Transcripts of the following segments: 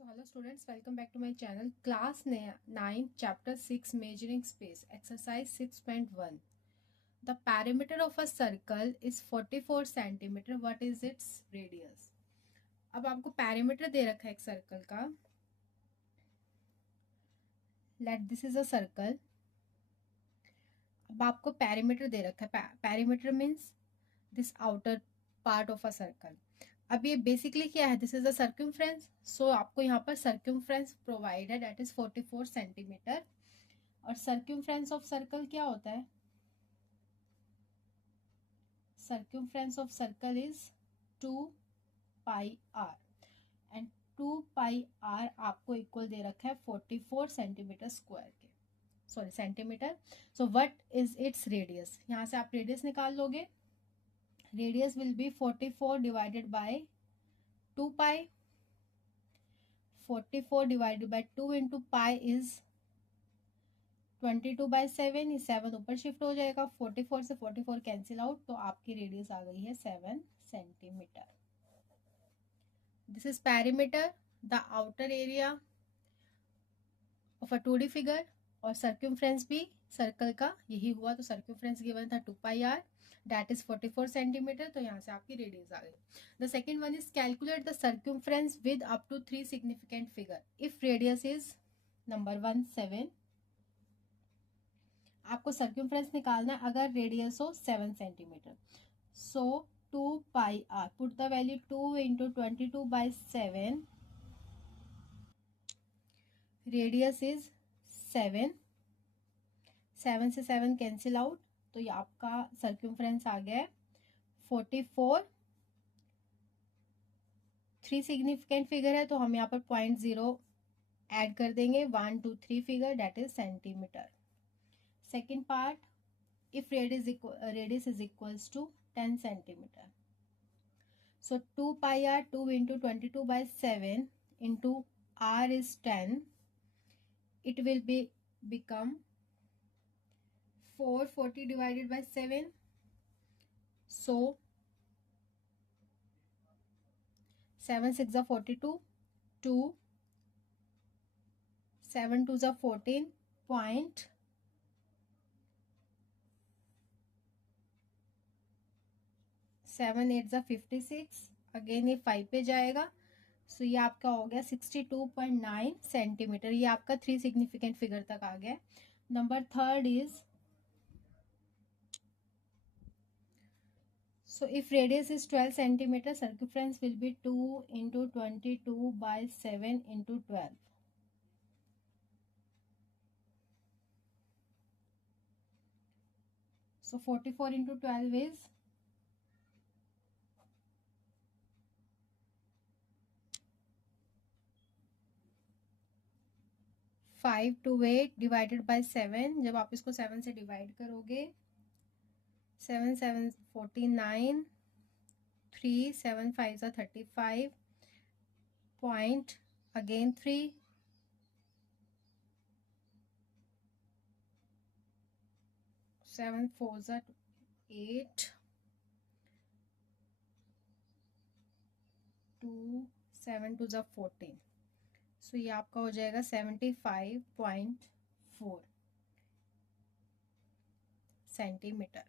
So hello students, welcome back to my channel. Class 9 chapter 6 measuring space exercise 6.1. The perimeter of a circle is 44 centimeter. What is its radius? अब आपको perimeter दे रखा है एक circle का. Let this is a circle. अब आपको perimeter दे रखा है. Perimeter means this outer part of a circle. अब ये बेसिकली क्या है, दिस इज अ सर्क्यूमफ्रेंस. सो आपको यहाँ पर circumference provided that is 44 centimetre. और सर्क्यूमफ्रेंस ऑफ सर्कल क्या होता है? Circumference of circle is 2 pi r and 2 pi r आपको इक्वल दे रखा है 44 सेंटीमीटर स्क्वायर के, sorry centimetre. So what is its radius? यहाँ से आप रेडियस निकाल लोगे. Radius will be 44 divided by 2 pi. 44 divided by 2 into pi is 22/7. ये 7 ऊपर शिफ्ट हो जाएगा. 44 से 44 कैंसिल आउट, तो आपकी रेडियस आ गई है 7 centimetre. This is perimeter, the outer area of a 2D figure. और सर्क्यूमफ्रेंस भी सर्कल का यही हुआ, तो सर्क्यूमफ्रेंस गिवन था 2 pi r that is 44 centimetre. तो यहाँ से आपकी रेडियस आ गई. The second one is calculate the circumference with up to 3 significant figure if radius is number 1 7. आपको सर्क्यूमफ्रेंस निकालना है अगर रेडियस हो 7 centimetre. So 2 pi R, put the value 2 into 22/7. Radius is 7. 7 से 7 कैंसिल आउट, तो ये आपका सर्क्यूमफ्रेंस आ गया 44. 3 सिग्निफिकेंट फिगर है तो हम यहाँ पर 0.0 ऐड कर देंगे. 1 2 3 figure that is centimetre. Second part, if radius is equals to 10 centimeter. So 2 pi r, 2 into 22/7 into r is 10. It will become 440 divided by 7. So 7 6 are 42. 2 7 2 are 14. Point 7 8 are 56. Again ये 5 पे जाएगा. सो ये आपका हो गया 62.9 centimetre. ये आपका 3 significant figure तक आ गया. Number third is, so if radius is 12 centimeter, circumference will be 2 into 22/7 into 12. So 44 into 12 is 528 divided by 7. जब आप इसको 7 से डिवाइड करोगे, 7 7 49, 3 7 5 are 35. Point again 3, 7 4 are 8, 2 7 2 are 14. सो ये आपका हो जाएगा 75.4 centimetre.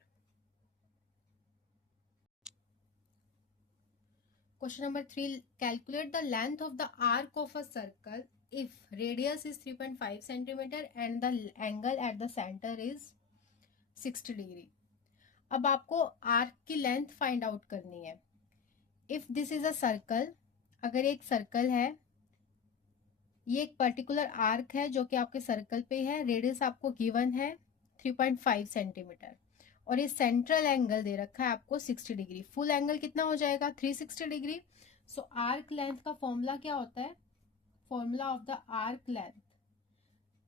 Question number 3, calculate the length of the arc of a circle if radius is 3.5 centimetre and the angle at the centre is 60 degree. अब आपको आर्क की length find out करनी है. If this is a circle, अगर एक circle है, ये एक पर्टिकुलर आर्क है जो कि आपके सर्कल पे है. रेडियस आपको गिवन है 3.5 सेंटीमीटर और ये सेंट्रल एंगल दे रखा है आपको 60 डिग्री. फुल एंगल कितना हो जाएगा? 360 डिग्री. सो आर्क लेंथ का फॉर्मूला क्या होता है? Formula of the arc length,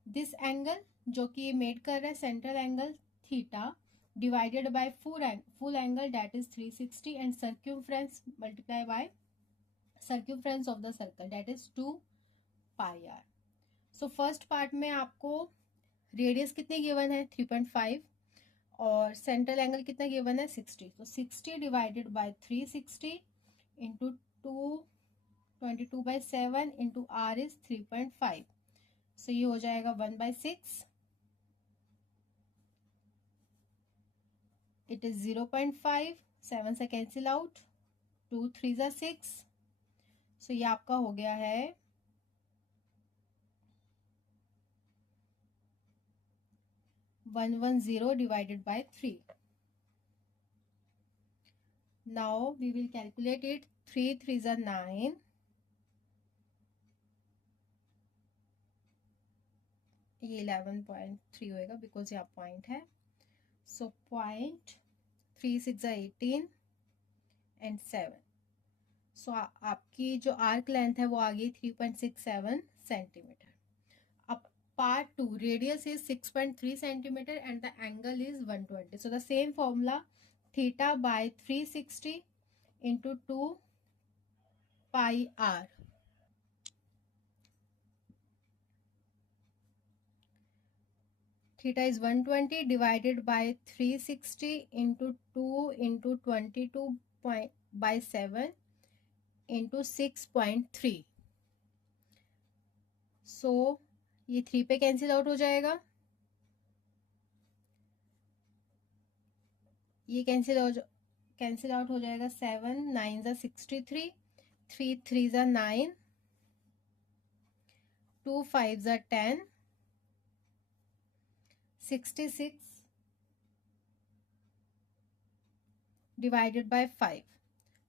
this angle जो कि ये मेड कर रहा है central angle theta divided by full angle that is 360 and circumference multiply by circumference of the circle that is 2 pi r. So first part में आपको radius कितनी given है? 3.5 और सेंट्रल एंगल कितना गिवन है? 60. तो 60 divided by 360 into 2 22/7 into r is 3.5. So ये हो जाएगा 1/6. It is 0.5. 7 से cancel out. 2 3s are 6. So ये आपका हो गया है 110 divided by 3. Now we will calculate it. 3 3s are 9. ये 11.3 होएगा बिकॉज यहाँ पॉइंट है. So point 3 6 18 and 7. सो आपकी जो आर्क लेंथ है वो आ गई 3.67 सेंटीमीटर. अब part 2, radius is 6.3 centimetre and the angle is 120. So the same formula, theta by 360 into 2 pi R. Theta is 120 divided by 360 into 2 into 22/7 into 6.3. So ये 3 पे cancel out हो जाएगा. ये कैंसिल आउट हो जाएगा. 7 9s are 63. 3 3s are 9. 2 5s are 10. 66 divided by 5.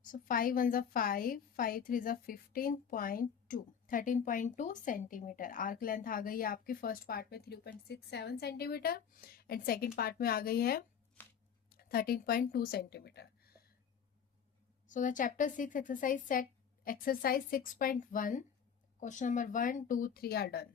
So 5 1s are 5, 5 3s are 15.2, 13.2 centimetre. Arc length आ गई है आपकी फर्स्ट पार्ट में 3.67 सेंटीमीटर एंड सेकंड पार्ट में आ गई है 13.2 centimetre. So the chapter 6 exercise 6.1 question number 1 2 3 are done.